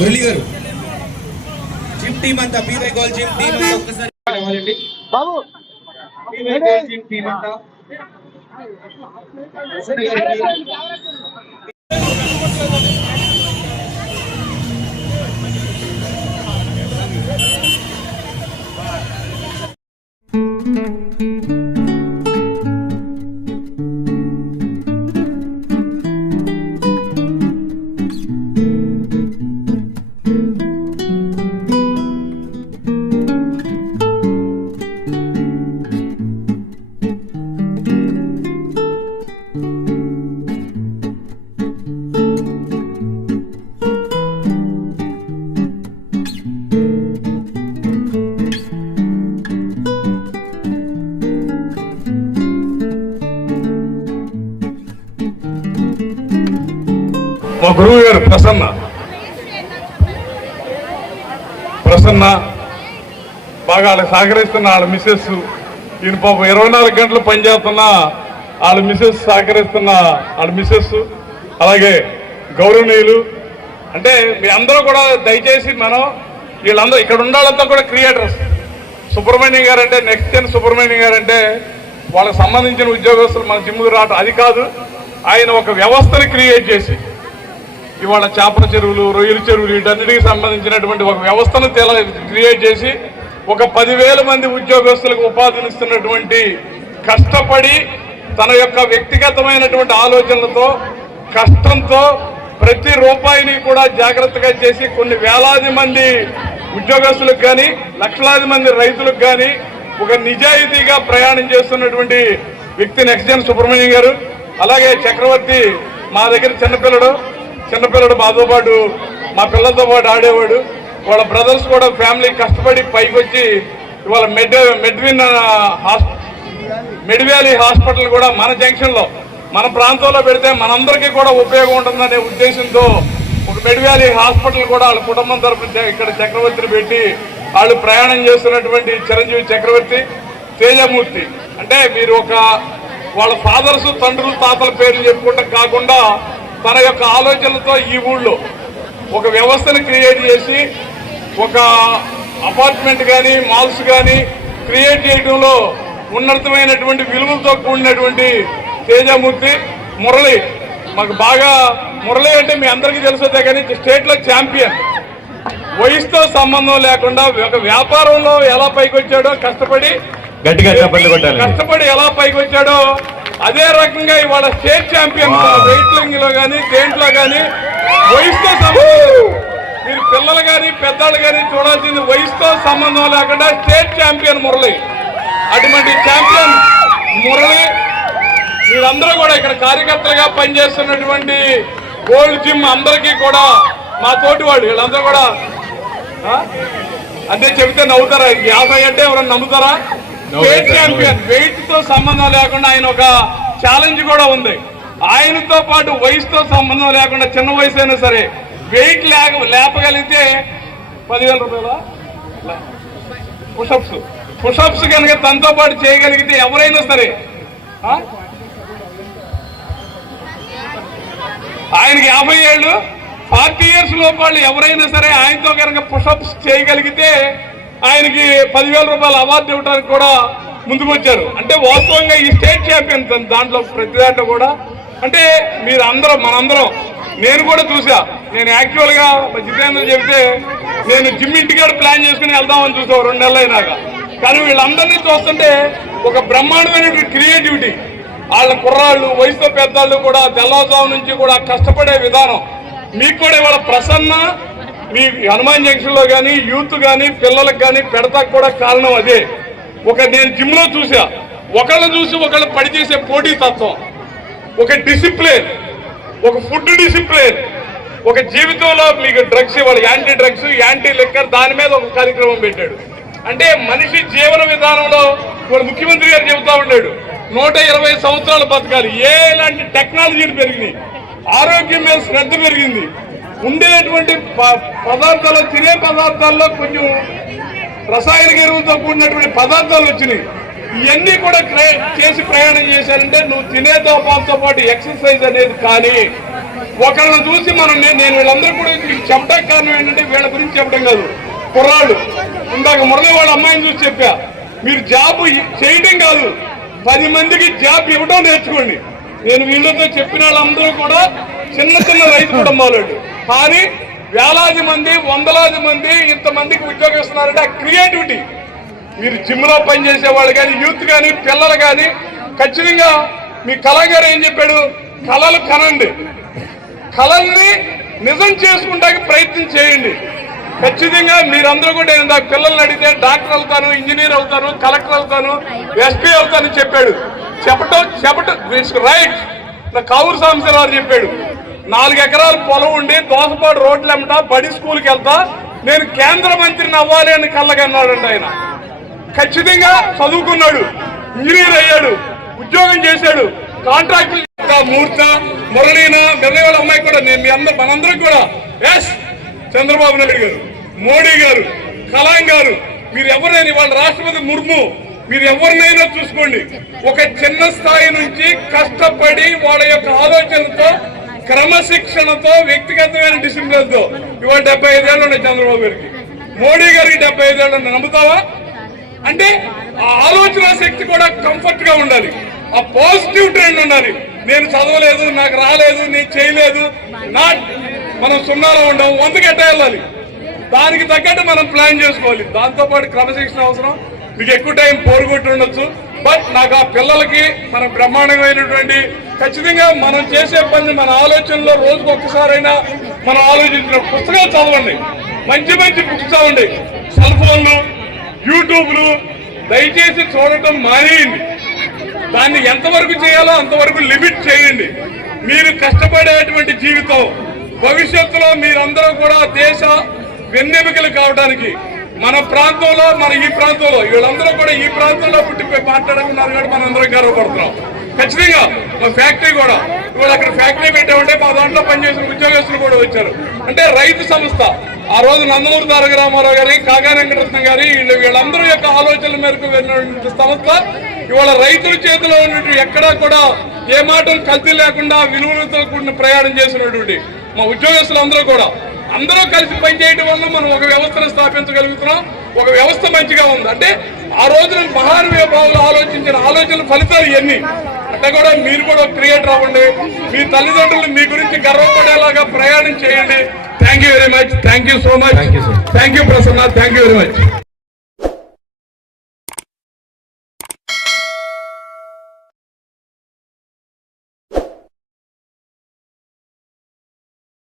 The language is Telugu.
మురళి గారు జిమ్ టీమ్ అంతా బీవై గోల్ జిమ్ టీమ్ అంతా ఒక్కసారి రావాలండి బాబు. బీవై గోల్ జిమ్ టీమ్ అంతా మా గురువు గారు ప్రసన్న బాగా వాళ్ళకి సహకరిస్తున్న వాళ్ళ మిస్సెస్ ఈయన పాపం 24 గంటలు పనిచేస్తున్న వాళ్ళ మిస్సెస్ సహకరిస్తున్న వాళ్ళ మిస్సెస్ అలాగే గౌరవనీయులు అంటే మీ అందరూ కూడా దయచేసి మనం వీళ్ళందరూ ఇక్కడ ఉండాలంతా కూడా క్రియేటర్స్. సుబ్రహ్మణ్యం గారు అంటే నెక్స్ట్ జన్ సుబ్రహ్మణ్యం గారు అంటే వాళ్ళకి సంబంధించిన ఉద్యోగస్తులు మన జిమ్ముకు రావటం అది కాదు. ఆయన ఒక వ్యవస్థని క్రియేట్ చేసి ఇవాళ చేపల చెరువులు రొయ్యల చెరువులు వీటన్నిటికి సంబంధించినటువంటి ఒక వ్యవస్థను క్రియేట్ చేసి ఒక 10,000 మంది ఉద్యోగస్తులకు ఉపాధినిస్తున్నటువంటి కష్టపడి తన యొక్క వ్యక్తిగతమైనటువంటి ఆలోచనలతో కష్టంతో ప్రతి రూపాయిని కూడా జాగ్రత్తగా చేసి కొన్ని వేలాది మంది ఉద్యోగస్తులకు కానీ లక్షలాది మంది రైతులకు కానీ ఒక నిజాయితీగా ప్రయాణం చేస్తున్నటువంటి వ్యక్తి నెక్స్ట్ జన్ సుబ్రహ్మణ్యం గారు. అలాగే చక్రవర్తి మా దగ్గర చిన్నపిల్లడు మాతో పాటు మా పిల్లలతో పాటు ఆడేవాడు. వాళ్ళ బ్రదర్స్ కూడా ఫ్యామిలీ కష్టపడి పైకి వచ్చి ఇవాళ మెడ్వ్యాలీ హాస్పిటల్ కూడా మన జంక్షన్లో మన ప్రాంతంలో పెడితే మనందరికీ కూడా ఉపయోగం ఉంటుందనే ఉద్దేశంతో ఒక మెడ్వ్యాలీ హాస్పిటల్ కూడా వాళ్ళ కుటుంబం తరఫున ఇక్కడ చక్రవర్తిని పెట్టి వాళ్ళు ప్రయాణం చేస్తున్నటువంటి చిరంజీవి చక్రవర్తి తేజమూర్తి అంటే మీరు ఒక వాళ్ళ ఫాదర్స్ తండ్రులు తాతల పేర్లు చెప్పుకుంటా కాకుండా తన యొక్క ఆలోచనలతో ఈ ఊళ్ళో ఒక వ్యవస్థను క్రియేట్ చేసి ఒక అపార్ట్మెంట్ కానీ మాల్స్ కానీ క్రియేట్ చేయడంలో ఉన్నతమైనటువంటి విలువలతో కూడినటువంటి తేజమూర్తి. మురళి మాకు బాగా మురళి అంటే మీ అందరికీ తెలుసుదే కానీ స్టేట్లో ఛాంపియన్. వయసుతో సంబంధం లేకుండా ఒక వ్యాపారంలో ఎలా పైకి వచ్చాడో కష్టపడి ఎలా పైకి వచ్చాడో అదే రకంగా ఇవాళ స్టేట్ ఛాంపియన్ వెయిట్లింగ్ లో కానీ దేంట్లో కానీ వయసుతో సంబంధం మీరు పిల్లలు కానీ పెద్దలు కానీ చూడాల్సింది వయసుతో సంబంధం లేకుండా స్టేట్ ఛాంపియన్ మురళి. అటువంటి ఛాంపియన్ మురళి మీరందరూ కూడా ఇక్కడ కార్యకర్తలుగా పనిచేస్తున్నటువంటి గోల్డ్ జిమ్ అందరికీ కూడా మా తోటి వాడు వీళ్ళందరూ కూడా అంటే చెబితే నవ్వుతారా? 50 అంటే ఎవరన్నా నమ్ముతారా? స్టేట్ ఛాంపియన్ వెయిట్ తో సంబంధం లేకుండా ఆయన ఒక ఛాలెంజ్ కూడా ఉంది. ఆయనతో పాటు వయసుతో సంబంధం లేకుండా చిన్న వయసు అయినా సరే వెయిట్ లేపగలిగితే 10,000 రూపాయల పుషప్స్ కనుక తనతో పాటు చేయగలిగితే ఎవరైనా సరే ఆయనకి 50 ఏళ్ళు 40 ఇయర్స్ లోపల ఎవరైనా సరే ఆయనతో కనుక పుషప్స్ చేయగలిగితే ఆయనకి 10,000 రూపాయల అవార్డు ఇవ్వడానికి కూడా ముందుకు వచ్చారు. అంటే వాస్తవంగా ఈ స్టేట్ ఛాంపియన్ దాంట్లో ప్రతి దాంట్లో కూడా అంటే మీరు అందరూ మనందరం నేను కూడా చూసా. నేను యాక్చువల్గా జితేంద్ర చెబితే నేను జిమ్ ఇంటికాడ ప్లాన్ చేసుకుని వెళ్దామని చూసా 2 నెలలు అయినాక. కానీ వీళ్ళందరినీ చూస్తుంటే ఒక బ్రహ్మాండమైన క్రియేటివిటీ వాళ్ళ కుర్రాళ్ళు వయసుతో పెద్దవాళ్ళు కూడా తెల్లవారుజాము నుంచి కూడా కష్టపడే విధానం మీకు కూడా ఇవాళ ప్రసన్న మీ హనుమాన్ జంక్షన్ లో కానీ యూత్ కానీ పిల్లలకు కానీ పెడతాకు కూడా కారణం అదే. నేను జిమ్ లో చూసా ఒకళ్ళు చూసి ఒకళ్ళు పనిచేసే పోటీ తత్వం, ఒక డిసిప్లిన్, ఒక ఫుడ్ డిసిప్లిన్, ఒక జీవితంలో మీకు డ్రగ్స్ ఇవ్వాలి యాంటీ డ్రగ్స్ యాంటీ లిక్కర్ దాని మీద ఒక కార్యక్రమం పెట్టాడు. అంటే మనిషి జీవన విధానంలో ఇప్పుడు ముఖ్యమంత్రి గారు చెబుతా ఉన్నాడు 120 సంవత్సరాలు బతకాలి. ఎలాంటి టెక్నాలజీలు పెరిగినాయి, ఆరోగ్యం మీద శ్రద్ధ పెరిగింది, ఉండేటువంటి పదార్థాలు తినే పదార్థాల్లో కొంచెం రసాయనిక ఎరువులతో కూడినటువంటి పదార్థాలు వచ్చినాయి. ఇవన్నీ కూడా చేసి ప్రయాణం చేశారంటే నువ్వు తినేతో పాటు ఎక్సర్సైజ్ అనేది కానీ ఒకళ్ళని చూసి మనం నేను వీళ్ళందరూ కూడా మీకు చెప్పడానికి కారణం ఏంటంటే వీళ్ళ గురించి చెప్పడం కాదు, కుర్రాళ్ళు ఇందాక మురళి వాళ్ళ అమ్మాయిని చూసి చెప్పా, మీరు జాబ్ చేయడం కాదు 10 మందికి జాబ్ ఇవ్వడం నేర్చుకోండి. నేను వీళ్ళతో చెప్పిన వాళ్ళందరూ కూడా చిన్న చిన్న రైతు కుటుంబాలు, కానీ వేలాది మంది వందలాది మంది ఇంతమందికి ఉద్యోగం ఇస్తున్నారంటే ఆ క్రియేటివిటీ. మీరు జిమ్ లో పనిచేసే వాళ్ళు కానీ యూత్ కానీ పిల్లలు కానీ ఖచ్చితంగా మీ కళాగారు ఏం చెప్పాడు, కళలు కనండి, కళల్ని నిజం చేసుకుంటానికి ప్రయత్నం చేయండి. ఖచ్చితంగా మీరందరూ కూడా ఇందాక పిల్లల్ని అడిగితే డాక్టర్ అవుతాను, ఇంజనీర్ అవుతాను, కలెక్టర్ అవుతాను, ఎస్పీ అవుతాను చెప్పాడు. చెప్పటం రైట్. నా కావూరు సాంబశివరావు చెప్పాడు, 4 ఎకరాల పొలం ఉండి దోసపాడు రోడ్లు అమ్మటా బడి స్కూల్కి వెళ్తా నేను కేంద్ర మంత్రిని అవ్వాలి అని కళ్ళగన్నాడండి ఆయన. ఖచ్చితంగా చదువుకున్నాడు, ఇంజనీర్ అయ్యాడు, ఉద్యోగం చేశాడు, కాంట్రాక్టులు. మూర్త మురళీన వాళ్ళ అమ్మాయి కూడా నేను మనందరం కూడా ఎస్ చంద్రబాబు నాయుడు గారు, మోడీ గారు, కలాం గారు, మీరు ఎవరైనా వాళ్ళ రాష్ట్రపతి ముర్ము, మీరు ఎవరినైనా చూసుకోండి, ఒక చిన్న స్థాయి నుంచి కష్టపడి వాళ్ళ యొక్క ఆలోచనతో క్రమశిక్షణతో వ్యక్తిగతమైన డిసిప్లిన్ తో ఇవాళ 75 ఏళ్ళు ఉన్నాయి చంద్రబాబు గారికి, మోడీ గారికి 75 ఏళ్ళు ఉన్నాయి. నమ్ముతావా? అంటే ఆ ఆలోచన శక్తి కూడా కంఫర్ట్ గా ఉండాలి, ఆ పాజిటివ్ ట్రెండ్ ఉండాలి. నేను చదవలేదు, నాకు రాలేదు, నేను చేయలేదు, మనం సున్నాలో ఉండవు, 100 గంట వెళ్ళాలి. దానికి తగ్గట్టు మనం ప్లాన్ చేసుకోవాలి. దాంతోపాటు క్రమశిక్షణ అవసరం. మీకు ఎక్కువ టైం పోరుగొట్టి ఉండొచ్చు, బట్ నాకు ఆ పిల్లలకి మన బ్రహ్మాండమైనటువంటి ఖచ్చితంగా మనం చేసే పని మన ఆలోచనలో రోజుకు ఒక్కసారైనా మనం ఆలోచించిన పుస్తకాలు చదవండి, మంచి మంచి బుక్స్ చదవండి. సెల్ ఫోన్లు యూట్యూబ్లు దయచేసి చూడటం మానేయండి. దాన్ని ఎంతవరకు చేయాలో అంతవరకు లిమిట్ చేయండి. మీరు కష్టపడేటువంటి జీవితం భవిష్యత్తులో మీరందరూ కూడా దేశ వెన్నెముకలు కావడానికి మన ప్రాంతంలో ఈ ప్రాంతంలో వీళ్ళందరూ కూడా ఈ ప్రాంతంలో పుట్టిపోయి మాట్లాడుకున్నారు కాబట్టి మనందరం గర్వపడుతున్నాం. ఖచ్చితంగా మా ఫ్యాక్టరీ కూడా ఇవాళ అక్కడ ఫ్యాక్టరీ పెట్టామంటే మా దాంట్లో పనిచేసిన ఉద్యోగస్తులు కూడా వచ్చారు. అంటే రైతు సంస్థ ఆ రోజు నందమూరి తారక రామారావు గారి, కాగా వెంకటరత్నం గారి వీళ్ళందరూ యొక్క ఆలోచనల మేరకు వెళ్ళినటువంటి సంస్థ ఇవాళ రైతుల చేతిలో ఉన్నటువంటి ఎక్కడా కూడా ఏ మాటలు కల్తీ లేకుండా విలువలతో కూడిన ప్రయాణం చేసినటువంటి మా ఉద్యోగస్తులు అందరూ కలిసి పనిచేయడం వల్ల మనం ఒక వ్యవస్థను స్థాపించగలుగుతున్నాం. ఒక వ్యవస్థ మంచిగా ఉంది. అంటే ఆ రోజున మహానుభావులు ఆలోచించిన ఆలోచనల ఫలితాలు ఇవన్నీ. అంటే కూడా మీరు కూడా క్రియేటర్ అవ్వండి, మీ తల్లిదండ్రులు మీ గురించి గర్వపడేలాగా ప్రయాణం చేయండి. Thank you very much. Thank you so much. Thank you Prasanna. Thank you very much.